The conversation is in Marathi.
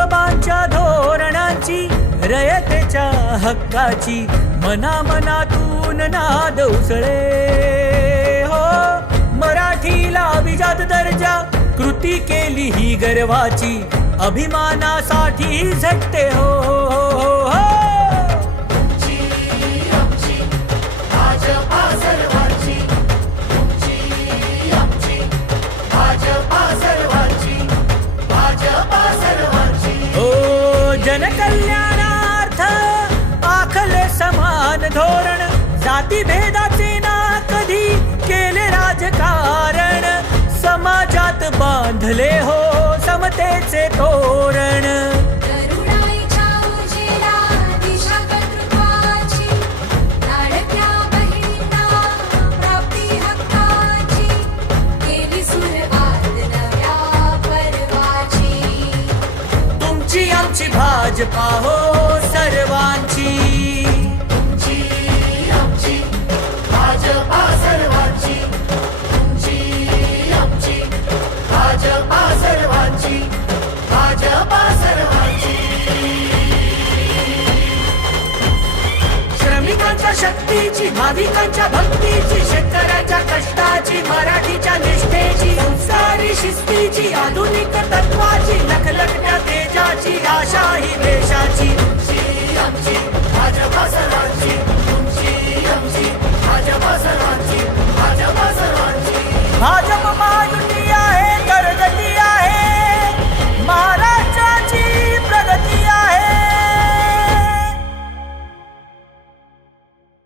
विश्वबांच्या धोरणांची, रयतेच्या हक्काची, मना मनातून नाद उसळे हो. मराठीला अभिजात दर्जा, कृती केली ही गर्वाची, अभिमानासाठी झटते हो, हो, हो. जनकल्याणार्थ आखले समान धोरण, जाती भेदाचे ना कधी केले राजकारण, समाजात बांधले हो समतेचे तोरण. आमची भाजपा हो सर्वांची, तुमची आमची भाजपा सर्वांची, तुमची आमची भाजपा सर्वांची, भाजपा सर्वांची. श्रमिकांच्या शक्तीची, भाविकांच्या भक्तीची, शेतकऱ्यांच्या कष्टाची, मराठीच्या निष्ठेची, संस्कारी शिस्तीची, आधुनिक तत्व